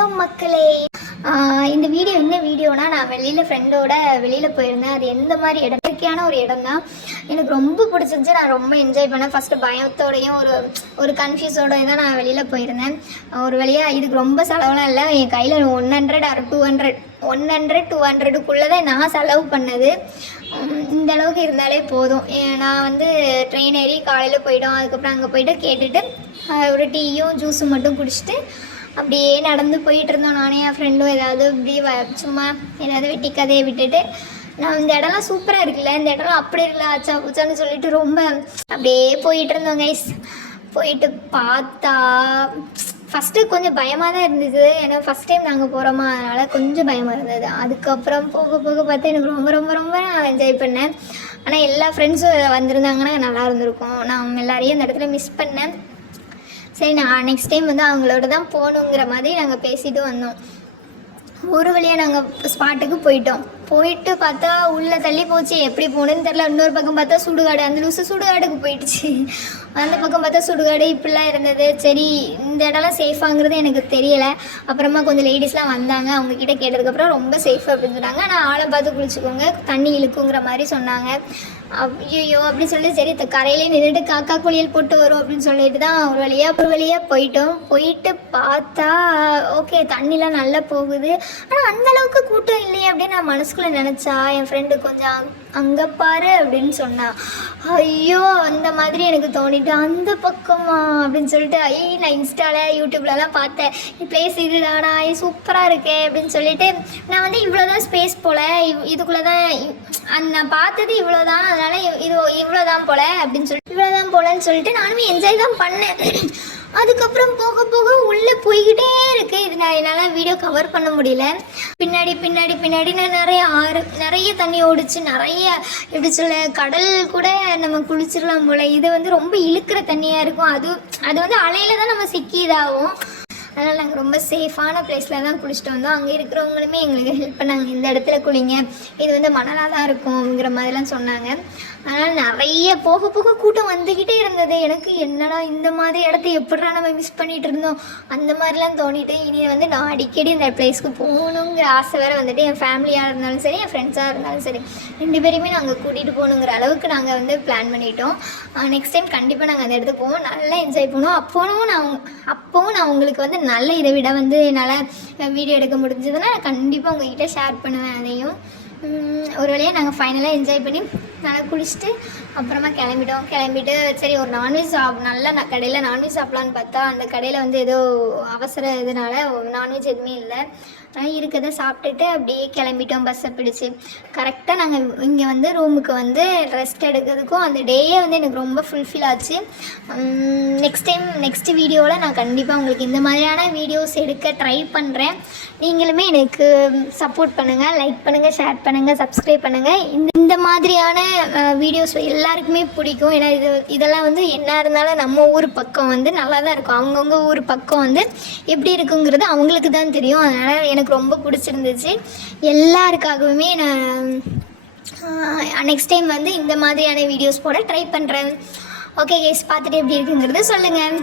Hello மக்களே, இந்த video என்ன வீடியோனா, நான் ஃப்ரெண்டோட வெளியில் போயிருந்தேன். அது எந்த மாதிரி இயற்கையான ஒரு இடம் தான். எனக்கு ரொம்ப பிடிச்சிருந்துச்சு. நான் ரொம்ப என்ஜாய் பண்ணேன். ஃபஸ்ட்டு பயத்தோடையும் ஒரு கன்ஃபியூஸோடையும் தான் நான் வெளியில் போயிருந்தேன். ஒரு வழியாக இதுக்கு ரொம்ப செலவுலாம் இல்லை. என் கையில் 100 ஆர் 200 தான் நான் செலவு பண்ணது. இந்த அளவுக்கு இருந்தாலே போதும். நான் ட்ரெயின் ஏறி காலையில் போய்ட்டோம். அதுக்கப்புறம் அங்கே போய்ட்டு கேட்டுட்டு ஒரு டீயும் ஜூஸும் மட்டும் குடிச்சிட்டு அப்படியே நடந்து போயிட்டு இருந்தோம். நானே என் ஃப்ரெண்டும் ஏதாவது இப்படி சும்மா ஏதாவது வெட்டி கதையை விட்டுட்டு, நான் இந்த இடம்லாம் சூப்பராக இருக்குல்ல, இந்த இடம்லாம் அப்படி இருக்கல ஆச்சா பூச்சான்னு சொல்லிட்டு ரொம்ப அப்படியே போயிட்டு இருந்தோம் கைஸ். போயிட்டு பார்த்தா ஃபஸ்ட்டு கொஞ்சம் பயமாக தான் இருந்தது. ஏன்னா ஃபஸ்ட் டைம் நாங்கள் போகிறோமா, அதனால் கொஞ்சம் பயமாக இருந்தது. அதுக்கப்புறம் போக போக பார்த்தா எனக்கு ரொம்ப ரொம்ப ரொம்ப நான் என்ஜாய் பண்ணேன். ஆனால் எல்லா ஃப்ரெண்ட்ஸும் வந்திருந்தாங்கன்னா நல்லா இருந்திருக்கும். நான் எல்லாரையும் அந்த இடத்துல மிஸ் பண்ணேன். சரி, நான் நெக்ஸ்ட் டைம் அவங்களோட தான் போகணுங்கிற மாதிரி நாங்கள் பேசிட்டு வந்தோம். ஒரு வழியாக நாங்கள் ஸ்பாட்டுக்கு போயிட்டோம். போயிட்டு பார்த்தா உள்ளே தள்ளி போச்சு. எப்படி போகணுன்னு தெரில. இன்னொரு பக்கம் பார்த்தா சுடுகாடு. அந்த லூசு சுடுகாடுக்கு போயிடுச்சு. அந்த பக்கம் பார்த்தா சுடுகாடு இப்படிலாம் இருந்தது. சரி, இந்த இடம்லாம் சேஃபாங்கிறது எனக்கு தெரியலை. அப்புறமா கொஞ்சம் லேடிஸ்லாம் வந்தாங்க. அவங்கக்கிட்ட கேட்டதுக்கப்புறம் ரொம்ப சேஃப் அப்படின்னு சொன்னாங்க. ஆனால் ஆளை பார்த்து குளிச்சுக்கோங்க, தண்ணி இழுக்குங்கிற மாதிரி சொன்னாங்க. ஐயோ அப்படின்னு சொல்லி சரி கரையிலே நின்றுட்டு காக்கா குளியல் போட்டு வரும் அப்படின்னு சொல்லிட்டு தான் ஒரு வழியாக போயிட்டோம். போயிட்டு பார்த்தா ஓகே, தண்ணிலாம் நல்லா போகுது. ஆனால் அந்தளவுக்கு கூட்டம் இல்லையே அப்படின்னு நான் மனசுக்குள்ளே நினச்சா, என் ஃப்ரெண்டு கொஞ்சம் அங்கே பாரு அப்படின்னு சொன்னான். ஐயோ, அந்த மாதிரி எனக்கு தோணிட்டு அந்த பக்கமா அப்படின்னு சொல்லிட்டு நான் இன்ஸ்டாவில் யூடியூப்லலாம் பார்த்தேன். பிளேஸ் இதுதானா, சூப்பராக இருக்கே அப்படின்னு சொல்லிட்டு நான் இவ்வளோதான் ஸ்பேஸ் போல், இதுக்குள்ளே தான் நான் பார்த்தது இவ்வளோதான், அதனால் இது இவ்வளோதான் போல் அப்படின்னு சொல்லிட்டு இவ்வளோதான் போலன்னு சொல்லிட்டு நானுமே என்ஜாய் தான் பண்ணேன். அதுக்கப்புறம் போக போக உள்ளே போய்கிட்டே இருக்குது. இது நான் என்னால் வீடியோ கவர் பண்ண முடியல. பின்னாடி நான் நிறைய தண்ணி ஓடிச்சு. நிறைய எப்படி சொல்ல, கடல் கூட நம்ம குளிச்சிடலாம் போல். இது ரொம்ப இழுக்கிற தண்ணியாக இருக்கும். அது அலையில தான் நம்ம சிக்கி இதாகும். அதனால் நாங்கள் ரொம்ப சேஃபான பிளேஸில் தான் குளிச்சுட்டு வந்தோம். அங்கே இருக்கிறவங்களுமே எங்களுக்கு ஹெல்ப் பண்ணாங்க. இந்த இடத்துல குளிங்க, இது மணலாக தான் இருக்கும்ங்கிற மாதிரிலாம் சொன்னாங்க. அதனால் நிறைய போக போக கூட்டம் வந்துக்கிட்டே இருந்தது. எனக்கு என்னடா இந்த மாதிரி இடத்த எப்படிடா நம்ம மிஸ் பண்ணிகிட்டு இருந்தோம் அந்த மாதிரிலாம் தோணிட்டு, இனி நான் அடிக்கடி இந்த பிளேஸ்க்கு போகணுங்கிற ஆசை வேறு என் ஃபேமிலியாக இருந்தாலும் சரி, என் ஃப்ரெண்ட்ஸாக இருந்தாலும் சரி, 2 பேரையுமே நாங்கள் கூட்டிகிட்டு போகணுங்கிற அளவுக்கு நாங்கள் பிளான் பண்ணிட்டோம். நெக்ஸ்ட் டைம் கண்டிப்பாக நாங்கள் அந்த இடத்துக்கு போவோம், நல்லா என்ஜாய் பண்ணுவோம். அப்போவும் நான் உங்களுக்கு நல்ல இதை விட என்னால் வீடியோ எடுக்க முடிஞ்சதுன்னா நான் கண்டிப்பாக உங்கள்கிட்ட ஷேர் பண்ணுவேன். அதையும் ஒரு வழியாக நாங்கள் ஃபைனலாக என்ஜாய் பண்ணி நல்லா குளிச்சுட்டு அப்புறமா கிளம்பிட்டு சரி ஒரு நான்வெஜ் நல்ல கடையில் நான்வெஜ் சாப்பிட்லான்னு பார்த்தா அந்த கடையில் ஏதோ அவசர இதனால நான்வெஜ் எதுவுமே இல்லை. ஆனால் இருக்கிறத சாப்பிட்டுட்டு அப்படியே கிளம்பிட்டோம் பஸ்ஸை பிடிச்சி. கரெக்டாக நாங்கள் இங்கே ரூமுக்கு ரெஸ்ட் எடுக்கிறதுக்கும் அந்த டேயே எனக்கு ரொம்ப ஃபுல்ஃபில் ஆச்சு. நெக்ஸ்ட் வீடியோவில் நான் கண்டிப்பாக உங்களுக்கு இந்த மாதிரியான வீடியோஸ் எடுக்க ட்ரை பண்ணுறேன். நீங்களுமே எனக்கு சப்போர்ட் பண்ணுங்கள், லைக் பண்ணுங்கள், ஷேர் பண்ணுங்கள், சப்ஸ்கிரைப் பண்ணுங்கள். இந்த மாதிரியான வீடியோஸ் எல்லாருக்குமே பிடிக்கும். ஏன்னா இதெல்லாம் என்ன இருந்தாலும் நம்ம ஊர் பக்கம் நல்லா தான் இருக்கும். அவங்கவுங்க ஊர் பக்கம் எப்படி இருக்குங்கிறது அவங்களுக்கு தான் தெரியும். அதனால் எனக்கு ரொம்ப பிடிச்சிருந்துச்சு. எல்லாருக்காகவுமே நான் நெக்ஸ்ட் டைம் இந்த மாதிரியான வீடியோஸ் போட ட்ரை பண்ணுறேன். ஓகே கைஸ், பார்த்துட்டு எப்படி இருக்குங்கிறத சொல்லுங்கள்.